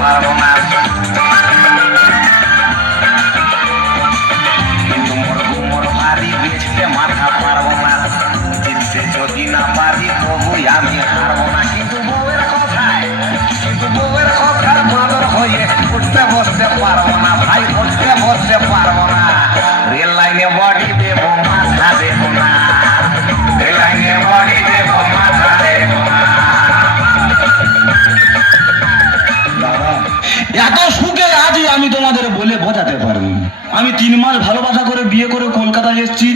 পারবো না, কিন্তু মোর ভারী বেচতে মাথা পারবো না, চিনতে যদি না পারি তবুই আমি হারবো না। কিন্তু বউয়ের কথায়, কিন্তু বউয়ের কথার বাদর হয়ে উঠতে বসতে পারবো না ভাই, উঠতে বসতে পারবো না। রেল লাইনে বডি দেবো মাথা দেবো না, রেল লাইনে বডি দেবো মাথা দেবো না। এত সুখে আজই আমি তোমাদের বলে বোঝাতে পারবো না। আমি 3 মাস ভালোবাসা করে বিয়ে করে কলকাতায় এসেছি।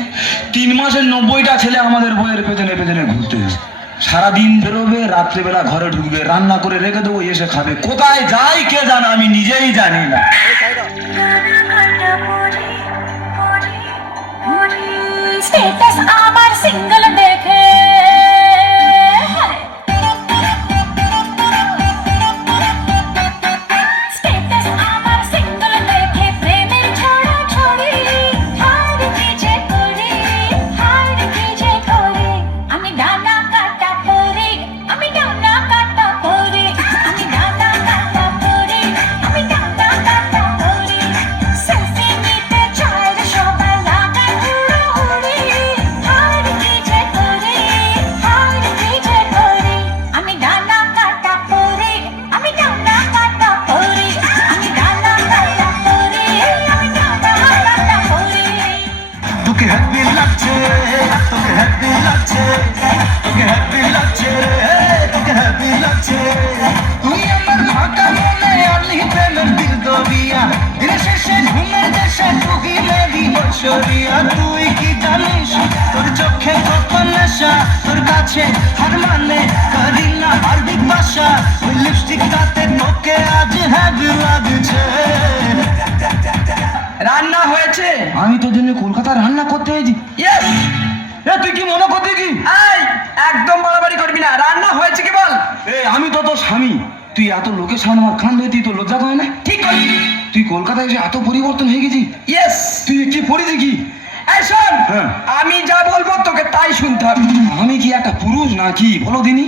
3 মাসের 90টা ছেলে আমাদের বইয়ের পেছনে পেছনে ঘুরতে, সারাদিন বেরোবে, রাত্রেবেলা ঘরে ঢুকবে, রান্না করে রেখে দেবো, এসে খাবে। কোথায় যাই কে জানে, আমি নিজেই জানি না। স্ট্যাটাস আমার সিঙ্গেল দেখে তুই কি জানিস তোর চোখে কত নেশা, তোর কাছে হার মানে করি না আরবি ভাষা, ওই লিপস্টিকটাতে তোকে আজ হ্যাপি লাগছে। রান্না হয়েছে? আমি তোর জন্য কলকাতা রান্না করতে এসেছি। ইয়েস। তুই কি মনে করতে কি? এই একদম বাড়াবাড়ি করবি না, রান্না হয়েছে কি বল। আমি তো তোর স্বামী, তুই এত লোকের সামনে আমার খান ধরে, তুই তো লজ্জা করে না? ঠিক করলি। তুই কলকাতায় এসে এত পরিবর্তন হয়ে গেছি। ইয়েস। তুই কি পড়েছি কি? এই শোন, হ্যাঁ। আমি যা বলবো তোকে তাই শুনতে হবে। আমি কি একটা পুরুষ নাকি বলো দিনি?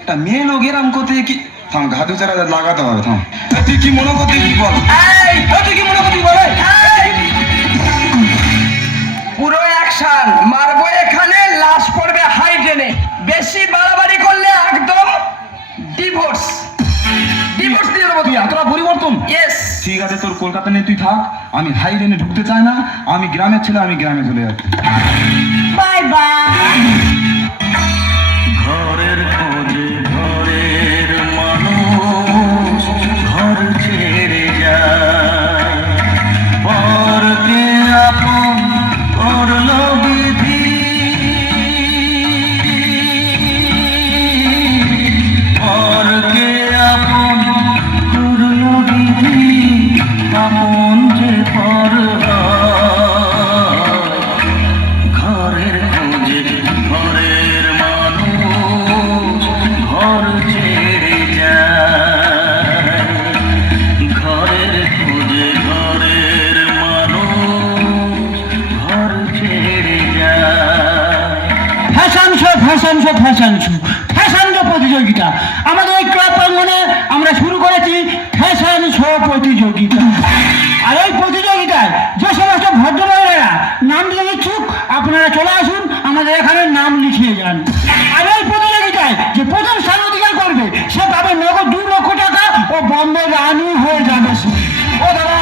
একটা মেয়ে লোক এরাম করতে কি? থাম, ঘাটু চারা লাগাতে হবে, থাম। তুই কি মনে করতে কি বল? এই তুই কি মনে করতে বল? পুরো অ্যাকশন মারবো এখানে, লাশ পড়বে হাই ড্রেনে। বেশি বাড়াবাড়ি করলে একদম ডিভোর্স, ডিভোর্স দিয়ে দেবো। তুই এতটা পরিবর্তন? ইয়েস। ঠিক আছে, তোর কলকাতা নিয়ে তুই থাক, আমি হাই রেনে ঢুকতে চাই না। আমি গ্রামের ছেলে, আমি গ্রামে চলে যাচ্ছি। Bye bye. ঘরের খোঁজে ঘরের মানুষ ঘর ছেড়ে যায়, পরকে আপন করলো বিধি, পরকে আপন করলো বিধি, আপন যে পর ঘরের খোঁজে ঘরের মানুষ ঘর ছেড়ে যায়, ঘরের খোঁজে ঘরের মানুষ ঘর ছেড়ে যায়। Fashion show, fashion show, fashion show, fashion show প্রতিযোগিতা। আমাদের এই ক্লাব প্রাঙ্গণে আমরা শুরু করেছি ফ্যাশন শো প্রতিযোগিতা। আর এই প্রতিযোগিতায় যে সমস্ত ভদ্রমহিলারা নাম দিতে ইচ্ছুক, আপনারা চলে আসুন, আমাদের এখানে নাম লিখিয়ে যান। আর এই প্রতিযোগিতায় যে প্রথম স্থান অধিকার করবে সে পাবে নগদ 2 লক্ষ টাকা ও বম্বে রানি হয়ে যাবে সে। ও দাদা,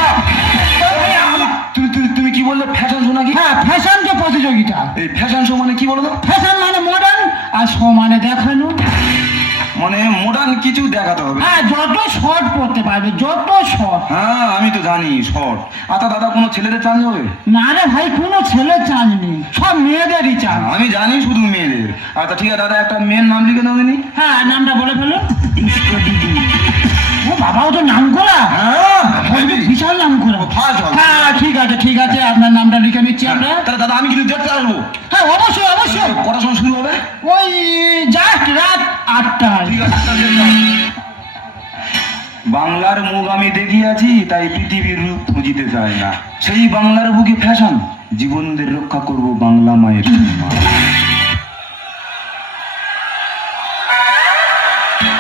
তুমি কি বললে? ফ্যাশন শো নাকি? হ্যাঁ, ফ্যাশন শো প্রতিযোগিতা। এই ফ্যাশন শো মানে কি বলো তো? ফ্যাশন মানে মডার্ন, আর শো মানে দেখানো। মানে মডার্ন কিছু দেখাতে হবে। হ্যাঁ, যত শর্ট পড়তে পারবে, যত শর্ট। হ্যাঁ, আমি তো জানি শর্ট। আচ্ছা দাদা, কোনো ছেলেদের চান্স হবে? না রে ভাই, কোনো ছেলের চান্স নেই, সব মেয়েদেরই চান্স। আমি জানি শুধু মেয়েদের। আচ্ছা ঠিক আছে দাদা, একটা মেয়ের নাম লিখে দাও দিনি। হ্যাঁ, নামটা বলে ফেলুন। ও বাবা, ও তো নাম করা। হ্যাঁ, বিশাল নাম করা। ফার্স্ট হবে। হ্যাঁ, ঠিক আছে ঠিক আছে, আপনার নামটা লিখে নিচ্ছি আমরা। তাহলে দাদা আমি কিন্তু দেখতে আসবো। হ্যাঁ, অবশ্যই অবশ্যই। কটার সময় শুরু হবে? ওই জাস্ট রাত 8টায়। ঠিক আছে, বাংলার মুখ আমি দেখিয়াছি, তাই পৃথিবীর রূপ খুঁজিতে চাই না। সেই বাংলার বুকে ফ্যাশন, জীবনদের রক্ষা করব বাংলা মায়ের সম্মান।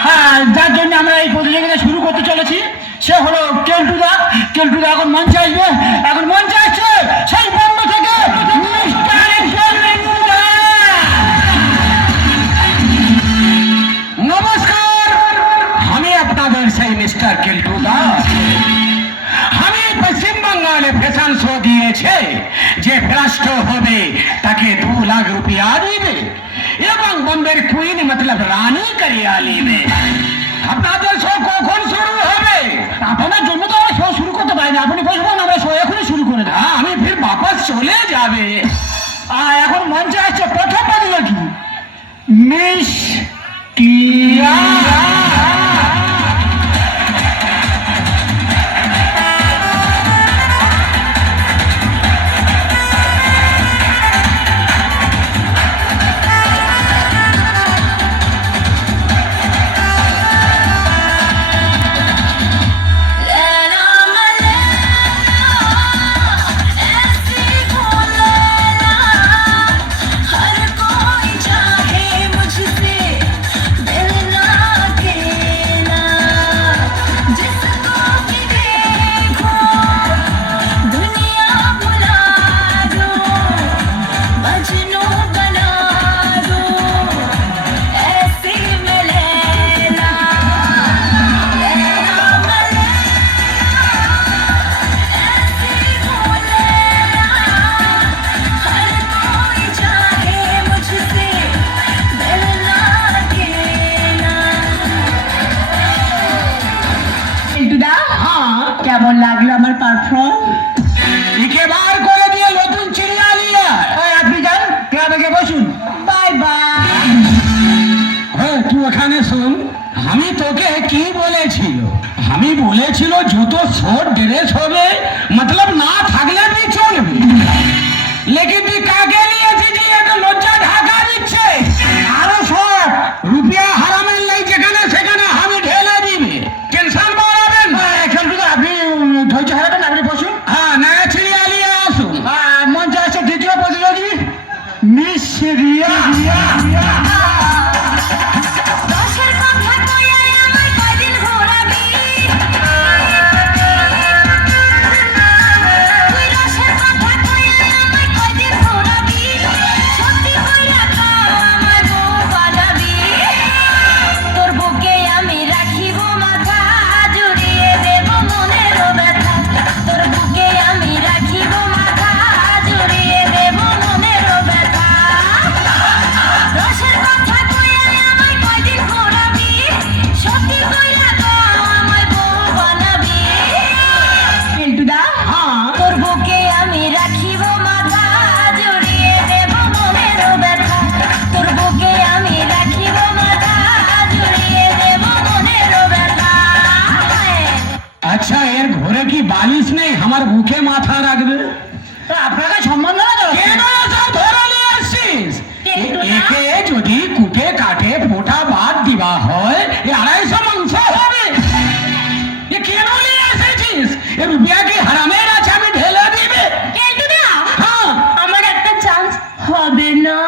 হ্যাঁ, যার জন্য আমরা এই প্রতিযোগিতা শুরু করতে চলেছি সে হলো কেলটুদা। কেলটুদা এখন মঞ্চে আসবে, এখন মঞ্চে আসছে সেই বম্বে থেকে মিস্টার কেলটুদা। নমস্কার, আমি আপনাদের সেই মিস্টার কেলটুদা। আমি পশ্চিম বাঙ্গালে ফ্যাশন শো দিয়েছে, যে ভ্রষ্ট হবে তাকে 2 লাখ রুপিয়া দিবে এবং বম্বের কুইন মতলব রানী করিয়া নিবে। আপনাদের শো কখন শুরু হবে? আপনার জন্য তো আমরা শো শুরু করতে পারি না, আপনি বসবেন, আমরা শো এখনই শুরু করে দেব। আমি ফির বাপাস চলে যাবে। এখন মঞ্চে আসছে প্রথম প্রতিযোগী মিস টিয়া। लैला मलैला ऐसी बोलैला हर कोई चाहे मुझसे दिल ना अकेला जिसको भी देखो दुनिया भुला दो मजनू बना दो ऐसी मैं लैला लैला मलैला ऐसी बोलैला हर कोई चाहे मुझसे दिल ना अकेला। কেলটুদা, হ্যাঁ কেমন লাগলো আমার পারফর্ম? একে বার করে দিয়ে নতুন চিড়িয়া নিয়ে আপনি যান ক্লাবে বসুন। Bye bye. হ্যাঁ, তুই ওখানে শোন, আমি তোকে কি বলেছিল? আমি বলেছিল জুতো শর্ট ড্রেস হবে, মতলব না থাকলে भी চলবে। लेकिन তুই কাকে নিয়েছিস যে এত লজ্জা ঢাকা দিচ্ছে? আরো সব রুপিয়া হারামের লাই যেখানে সেখানে আমি ঢেলে দিবে। টেনশন বাড়াবেন। খেলটুদা, আপনি ধৈর্য হারাবেন, আপনি বসুন। হ্যাঁ, নয়া ছিড়িয়া নিয়ে আসুন। মঞ্চে আছে দ্বিতীয় প্রতিযোগী মিস রিয়া। দশের কথা কইয়া আমায় কয়দিন ঘোরাবি তুই রসের কথা কইয়া আমায় কয়দিন ঘোরাবি সত্যি কইরা তো আমায় বউ বানাবি তোর বুকে আমি রাখিব মাথা জুড়িয়ে দেব মনের ব্যথা তোর বুকে আমি রাখিব মাথা জুড়িয়ে দেব মনের ব্যথা রসের কথা কইয়া আমায় কয়দিন ঘোরাবি সত্যি কইরা তো আমায় বউ বানাবি কেলটুদা, হ্যাঁ, তোর বুকে আমি রাখিব মাথা জড়িয়ে দেব মনের ব্যথা তোর বুকে আমি রাখিব মাথা জড়িয়ে দেব মনের ব্যথা আচ্ছা, এর ঘরে কি বালিশ নেই আমার বুকে মাথা রাখবে? আপনাকে সম্মান জানা কেন এসব ধরে নিয়ে আসছিস? একে যদি কুটে কাটে ফোটা বাদ দিবা হয়, এ 250 মাংস হবে। এ কেন নিয়ে এসেছিস? এ রুপিয়া কি হারামের আছে আমি ঢেলে দিবে? কেলটুদা, হ্যাঁ, আমার একটা চান্স হবে না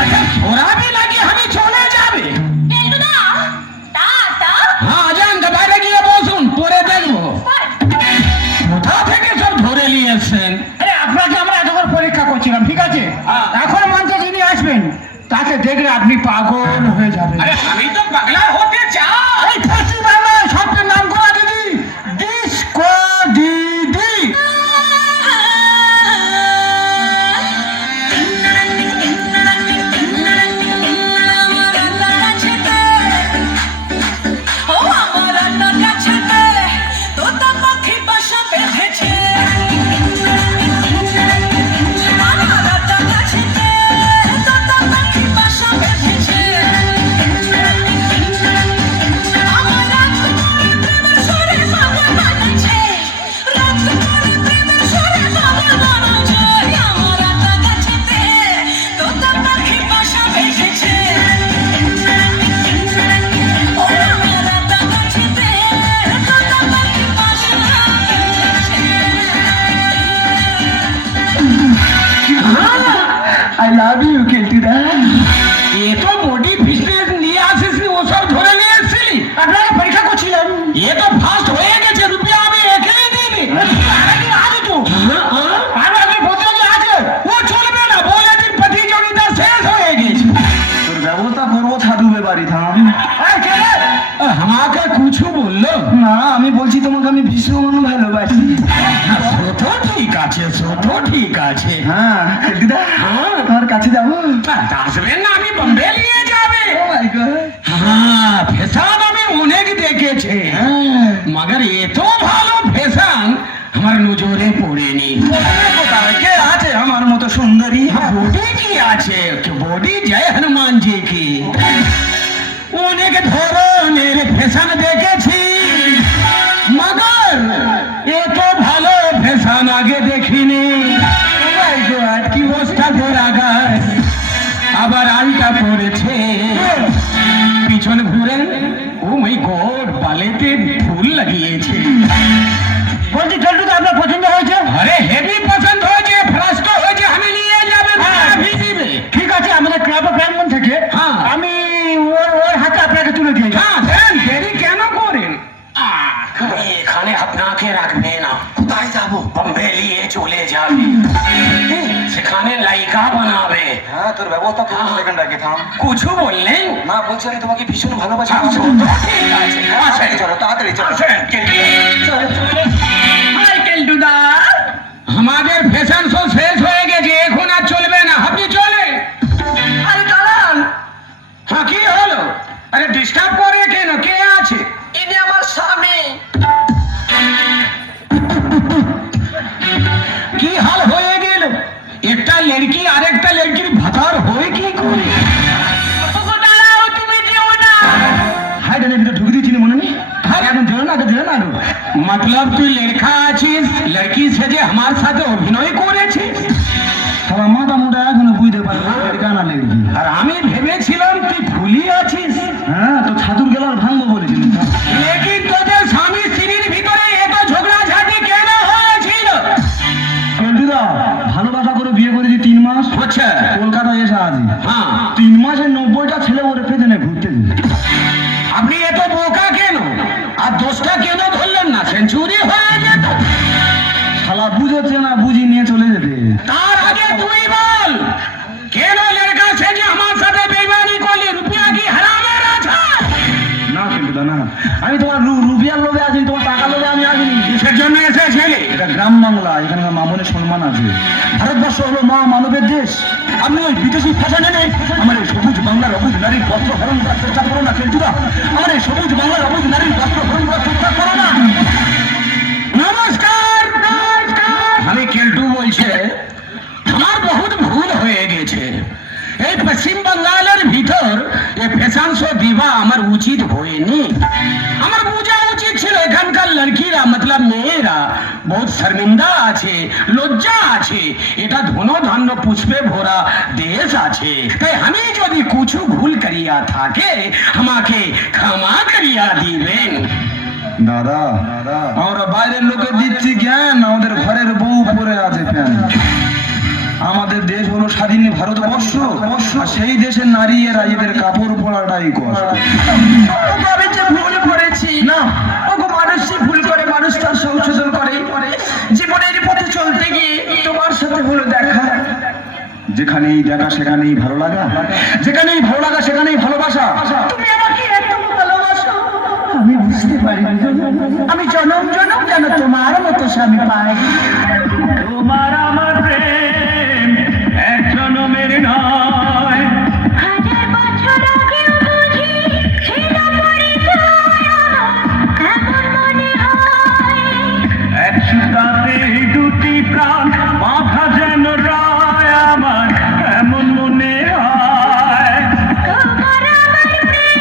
আচ্ছা ঘোরাবি নাকি আমি চলে যাবে? কেলটুদা টাটা হ্যাঁ, যান তো বাইরে গিয়ে বসুন, পরে দেখবো। কোথা থেকে সব ধরে নিয়েছেন? আরে আপনাকে আমরা এতক্ষণ পরীক্ষা করছিলাম, ঠিক আছে? এখন মঞ্চে যিনি আসবেন তাকে দেখলে আপনি পাগল হয়ে যাবেন। আরে আমি তো পাগলা হতে চাই। এই পশ্চিম বাংলায় সবচেয়ে নাম করা দিদি ডিস্কো দিদি। ও আমার কাছেতে তোতা পাখি বাসা বেঁধেছে আমার কাছেতে তোতা পাখি বাসা বেঁধেছে আমার রাত করে প্রেমের সরে পাগল বানাইছে রাত করে প্রেমের সরে পাগল বানাইছে আমার কাছেতে তোতা পাখি বাসা বেঁধেছে I love you, কেলটুদা। এ তো বডি ফিটনেস নিয়ে আসিস নি, ওসব ধরে নিয়ে এসেছিলি? আপনাকে পরীক্ষা করছিলাম। এ তো ফার্স্ট হয়ে গেছে আমাকে কিছু বললো? না, আমি বলছি তোমাকে আমি ভীষণ ভালোবাসি। সে তো ঠিক আছে, সে তো ঠিক আছে। হ্যাঁ দিদা, হ্যাঁ। তোমার কাছে যাবো। আসবেন না, আমি বম্বে নিয়ে যাবে। ও মাই গড। হ্যাঁ, ফ্যাশন আমি অনেক দেখেছি, হ্যাঁ। মগর এত ভালো ফ্যাশন আমার নজরে পড়েনি। কোথায় কে আছে আমার মতো সুন্দরী? বডি কি আছে? বডি জয় হনুমান জি কি। অনেক ধরনের ফ্যাশন দেখেছি, মগর এত ভালো ফ্যাশন আগে দেখিনি। ও মাই গড, কি অবস্থা গোড়াগার, আবার আলটা পড়েছে, পিছন ঘুরে ও মাই গড বালেতে ফুল লাগিয়েছে। বলছি ঠেলটুদা, আপনার পছন্দ হয়েছে? আরে হেভি পছন্দ হয়েছে, ফ্রাস্ট হয়েছে, আমি নিয়ে যাবে ভিজিবে। ঠিক আছে, আমাদের ক্লাব প্রাঙ্গণ থেকে হ্যাঁ। আমি ওর হাতে আপনাকে তুলে দিয়ে যাবো। হ্যাঁ দেন, দেরি কেন করেন? এখানে আপনাকে রাখবে না, কোথায় যাবো? বম্বে নিয়ে চলে যাবে, সেখানে লাইকা বানাবে। হ্যাঁ, তোর ব্যবস্থা করুন এখানটাকে, থাম। কিছু বললেন না, বলছি আমি তোমাকে ভীষণ ভালোবাসি। আচ্ছা, ঠিক আছে, আসেন। চলো তাড়াতাড়ি চলো। আসেন, হাই কেলটুদা, আমাদের ফ্যাশন শো শেষ হয়ে গেছে, এখন আর চলবে না, আপনি চলে। আরে দাঁড়ান। হ্যাঁ, কি হলো? আরে ডিস্টার্ব করে কেন? কে আছে? ইনি আমার স্বামী। কি হাল হয়ে গেল? একটা লড়কি আরেকটা লড়কির ভাতার হয় কি করে? তুমি যেও না। হাই ডানের ভিতরে ঢুকে দিয়েছিলি মনে নেই? এখন জোরে না, জোরে না। मतलब তুই লড়কা আছিস, লড়কি সেজে আমার সাথে অভিনয় করেছিস? সারা মাথা মোটা এখনো বুঝতে পারবো লড়কা না লড়কি। আর আমি ভেবেছিলাম তুই ভুলি আছিস। হ্যাঁ, তো ছাতুর গেলার ভাঙবো বলেছিলি। লেকিন তোদের স্বামী স্ত্রীর ভিতরে এত ঝগড়াঝাটি কেন হয়েছিল? কেলটুদা, ভালোবাসা করে বিয়ে করেছি 3 মাস, আচ্ছা, কলকাতায় এসে আছি। হ্যাঁ, 3 মাসে 90টা ছেলে ওরে পেছনে ঘুরতে দিই। আপনি এত বোকা কেন? আর দোষটা কেন ধরলেন না? সেঞ্চুরি হয়ে যেত। শালা বুঝেছে না, বুঝি নিয়ে চলে যেতে। তার আগে তুই বল, কেন লড়কা সেজে আমার সাথে বেইমানি করলি? রুপিয়া কি হারামের আছে? না কেলটুদা, না, আমি তোমার রুপিয়ার লোভে আছি, তোমার টাকা লোভে আমি আসিনি। কিসের জন্য এসেছিলি? এটা গ্রাম বাংলা, এখানকার মামনের সম্মান আছে। ভারতবর্ষ হলো মা মানবের দেশ। আপনি ওই বিদেশি ভাষা নেনে আমার এই সবুজ বাংলার অবুজ নারীর বস্ত্র হরণ করার চেষ্টা করো না কেলটুদা। আমার এই সবুজ বাংলার অবুজ নারীর বস্ত্র হরণ করার চেষ্টা করো না। নমস্কার, নমস্কার। আমি কেলটু বলছে, আমার বহুত ভুল হয়ে গেছে। এই পশ্চিম বাংলার ভিতর এই ফ্যাশন শো দিবা আমার উচিত হয়নি। আমার বোঝা উচিত ছিল এখানকার লড়কিরা মতলব মেয়েরা বহুত শর্মিন্দা আছে, লজ্জা আছে। এটা ধন ধান্য পুষ্পে ভরা দেশ আছে। তাই আমি যদি কিছু ভুল করিয়া থাকে আমাকে ক্ষমা করিয়া দিবেন। দাদা, আমরা বাইরের লোকে দিচ্ছি জ্ঞান, আমাদের ঘরের বউ পরে আছে ফ্যান। আমাদের দেশ হলো স্বাধীন ভারতবর্ষ, আর সেই দেশের নারী এরা এদের কাপড় পরাটাই কষ্ট। আমি যে ভুল করেছি না, ওগো, মানুষই ভুল করে, মানুষ তার সংশোধন করে। জীবনের পথে চলতে গিয়ে তোমার সাথে হলো দেখা। যেখানেই দেখা সেখানেই ভালো লাগা, যেখানেই ভালো লাগা সেখানেই ভালোবাসা। তুমি আমাকে এত ভালোবাসো আমি বুঝতে পারিনি। আমি জনম জনম যেন তোমার মতো স্বামী পাই। তোমার আমার প্রেম এক জনমের নয়। হাজার বছর আগেও বুঝি ছিল পরিচয় আমার, এমন মনে হয়। এক সুতাতে দুটি প্রাণ মাথা যেন রয় আমার, এমন মনে হয়। তোমার আমার প্রেম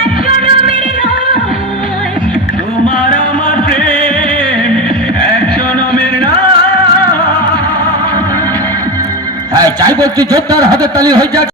এক জনমের নয়। তোমার আমার প্রেম এক জনমের নয়। চাই বলছি জোরদার হাতে তালি হয়ে যাক।